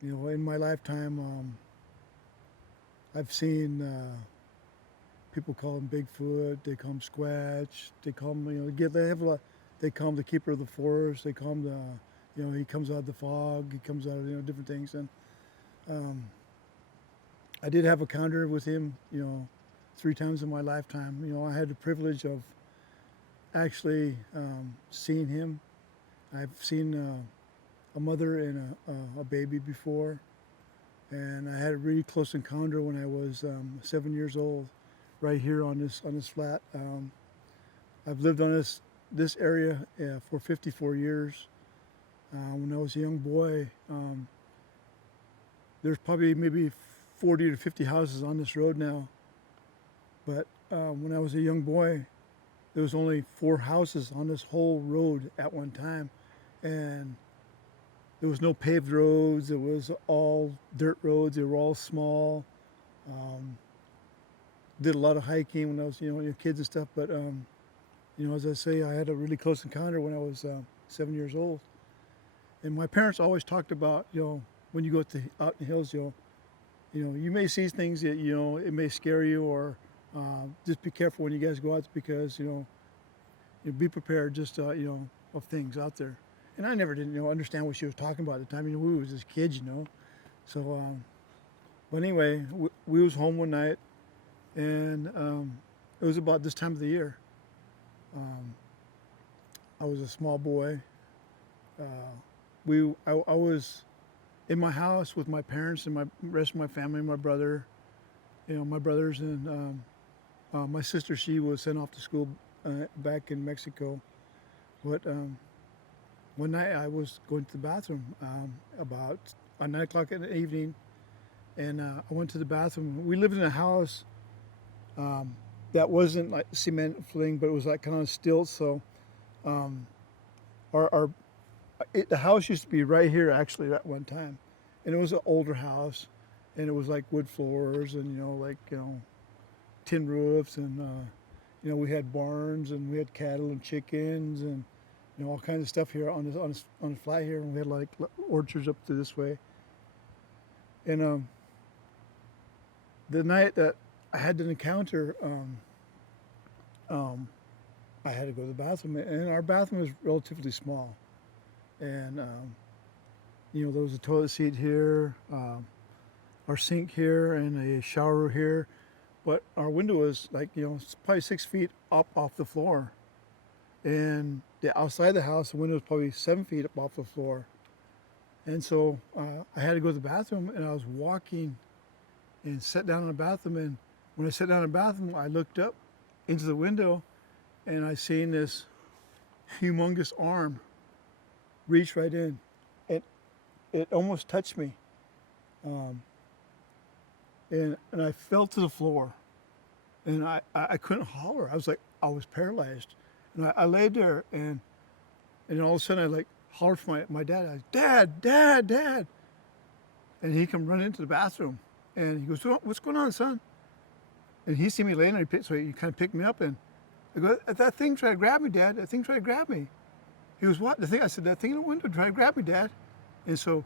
In my lifetime, I've seen people call him Bigfoot. They call him Squatch. They call him, they have a lot. They call him the keeper of the forest. They call him he comes out of the fog. He comes out of different things. And um, I did have a encounter with him, 3 times in my lifetime. I had the privilege of actually seeing him. I've seen a mother and a baby before, and I had a really close encounter when I was 7 years old, right here on this flat. I've lived on this area for 54 years. When I was a young boy, there's probably maybe 40 to 50 houses on this road now. But when I was a young boy, there was only 4 houses on this whole road at one time, and there was no paved roads. It was all dirt roads. They were all small. Um, did a lot of hiking when I was, kids and stuff. But as I say, I had a really close encounter when I was 7 years old. And my parents always talked about, when you go out in the hills, you may see things that it may scare you, or just be careful when you guys go out, because be prepared just of things out there. And I never didn't understand what she was talking about at the time. We was just kids. So, but anyway, we was home one night, and it was about this time of the year. Um, I was a small boy. Uh, I was in my house with my parents and my rest of my family, my brother, my brothers, and my sister. She was sent off to school back in Mexico. But one night I was going to the bathroom about 9 o'clock in the evening, and I went to the bathroom. We lived in a house um, that wasn't like cement fling, but it was like kind of stilts. So um, our the house used to be right here actually at one time, and it was an older house, and it was like wood floors, and tin roofs, and we had barns, and we had cattle and chickens, and all kinds of stuff here on the flat here, and we had like orchards up to this way. And the night that I had an encounter, um, I had to go to the bathroom, and our bathroom was relatively small, and there was a toilet seat here, our sink here, and a shower here, but our window was like probably 6 feet up off the floor, and the outside the house, the window was probably 7 feet up off the floor. And so I had to go to the bathroom, and I was walking and sat down in the bathroom. And when I sat down in the bathroom, I looked up into the window, and I seen this humongous arm reach right in. It almost touched me, um, and I fell to the floor, and I couldn't holler. I was paralyzed, and I laid there, and all of a sudden I like hollered for my dad. I was, Dad, Dad, Dad, and he come running into the bathroom, and he goes, "What's going on, son?" And he see me laying there, so he kind of picked me up, and I go, "That thing tried to grab me, Dad. That thing tried to grab me." He goes, "What? The thing?" I said, "That thing in the window tried to grab me, Dad." And so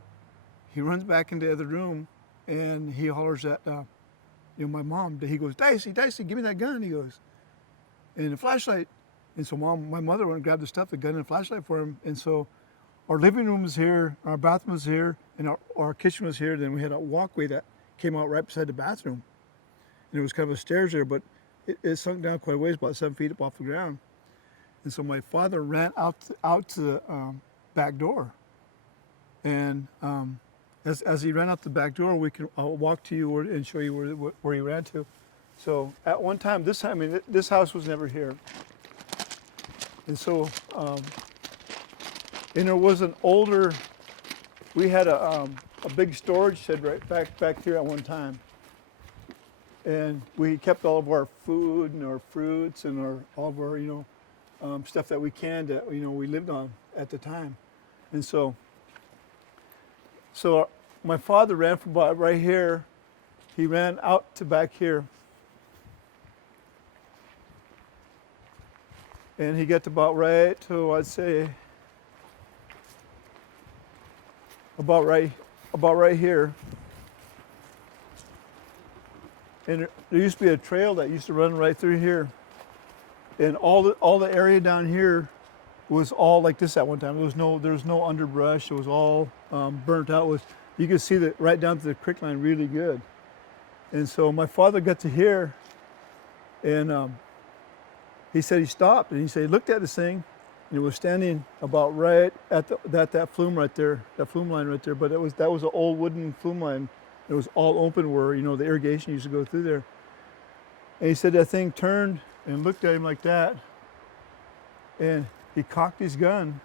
he runs back into the other room, and he hollers at my mom. He goes, "Dicey, Dicey, give me that gun." He goes, "And the flashlight." And so my mother went and grabbed the stuff, the gun and the flashlight for him. And so our living room was here, our bathroom was here, and our kitchen was here. Then we had a walkway that came out right beside the bathroom. And there was kind of a stairs there, but it sunk down quite a ways, about 7 feet up off the ground. And so my father ran out to the back door. And as he ran out the back door, I'll walk to you and show you where he ran to. So at one time, this house was never here. And so, and there was we had a big storage shed right back here at one time. And we kept all of our food and our fruits and all of our, stuff that we canned that, we lived on at the time. And so my father ran from about right here. He ran out to back here. And he got about right to, I'd say, about right about right here. And there used to be a trail that used to run right through here. And all the area down here was all like this at one time. There was no underbrush. It was all burnt out. You could see that right down to the creek line really good. And so my father got to here, and he said he stopped, and he said he looked at this thing, and it was standing about right at that flume right there, that flume line right there. But that was an old wooden flume line. It was all open where the irrigation used to go through there. And he said that thing turned and looked at him like that, and he cocked his gun.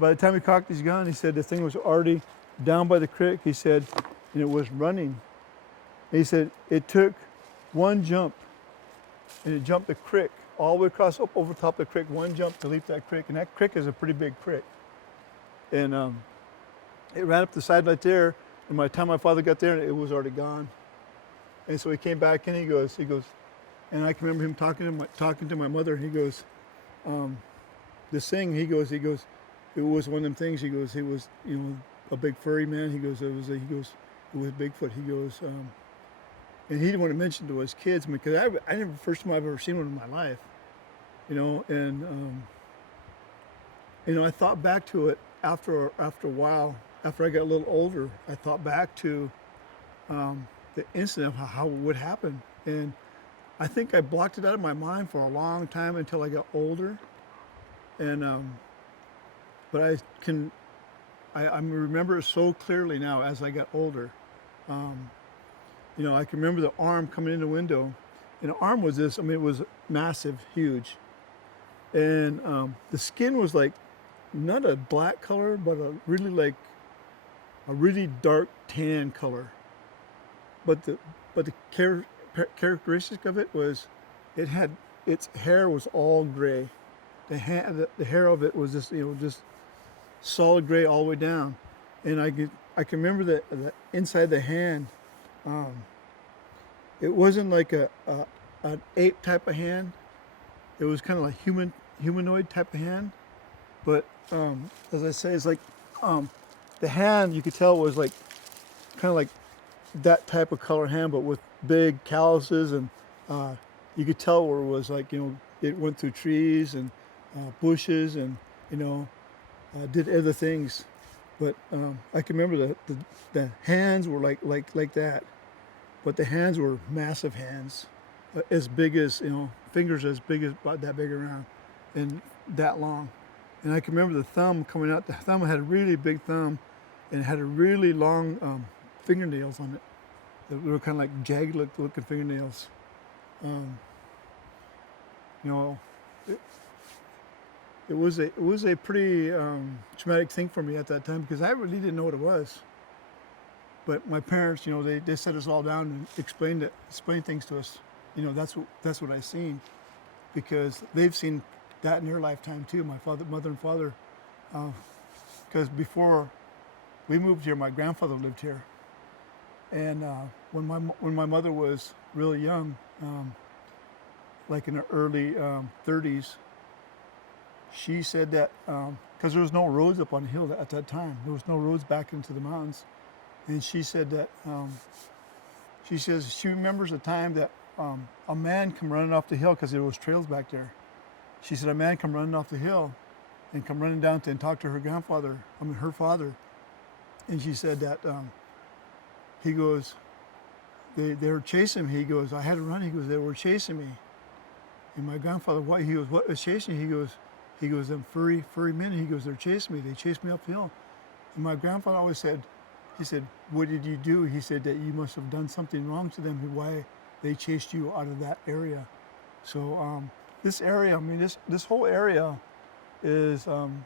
By the time he cocked his gun, he said the thing was already down by the creek. He said, and it was running. And he said it took one jump, and it jumped the creek all the way across up over top of the creek. One jump to leap that creek, and that creek is a pretty big creek. And it ran up the side right there. And by the time my father got there, it was already gone. And so he came back and he goes, and I can remember him talking to my mother. He goes, this thing. He goes, it was one of them things. He goes, it was a big furry man. He goes, it was Bigfoot. He goes, and he didn't want to mention to his kids because I never first time I've ever seen one in my life, and I thought back to it after a while. After I got a little older, I thought back to the incident of how it would happen. And I think I blocked it out of my mind for a long time until I got older. And but I remember it so clearly now as I got older. I can remember the arm coming in the window. And the arm was it was massive, huge. And the skin was like, not a black color, but a really dark tan color. But the characteristic of it was, its hair was all gray. The hair of it was just solid gray all the way down. And I can remember the inside the hand. It wasn't like an ape type of hand. It was kind of like humanoid type of hand. But as I say, it's like the hand, you could tell was like kind of like that type of color hand, but with big calluses, and you could tell where it was like it went through trees and bushes, and did other things. But I can remember the hands were like that, but the hands were massive hands, as big as fingers as big as about that big around, and that long. And I can remember the thumb coming out. The thumb had a really big thumb, and it had a really long fingernails on it. They were kind of like jagged looking fingernails. It was a pretty traumatic thing for me at that time because I really didn't know what it was. But my parents, they set us all down and explained things to us. That's what I seen, because they've seen that in their lifetime too. My mother and father, because before we moved here, my grandfather lived here, and when my mother was really young, like in her early 30s, she said that because there was no roads up on the hill at that time, there was no roads back into the mountains, and she said that she says she remembers a time that a man come running off the hill because there was trails back there. She said a man come running off the hill and come running down and talk to her her father. And she said that he goes, they were chasing me. He goes, I had to run. He goes, they were chasing me. And my grandfather, what was chasing me? He goes, them furry men. He goes, they're chasing me. They chased me uphill. And my grandfather always said, he said, what did you do? He said that you must have done something wrong to them. Why they chased you out of that area. So this area, this whole area is, an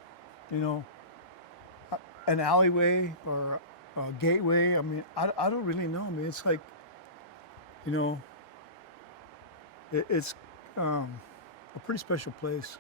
alleyway or a gateway. I don't really know. It's like, it's a pretty special place.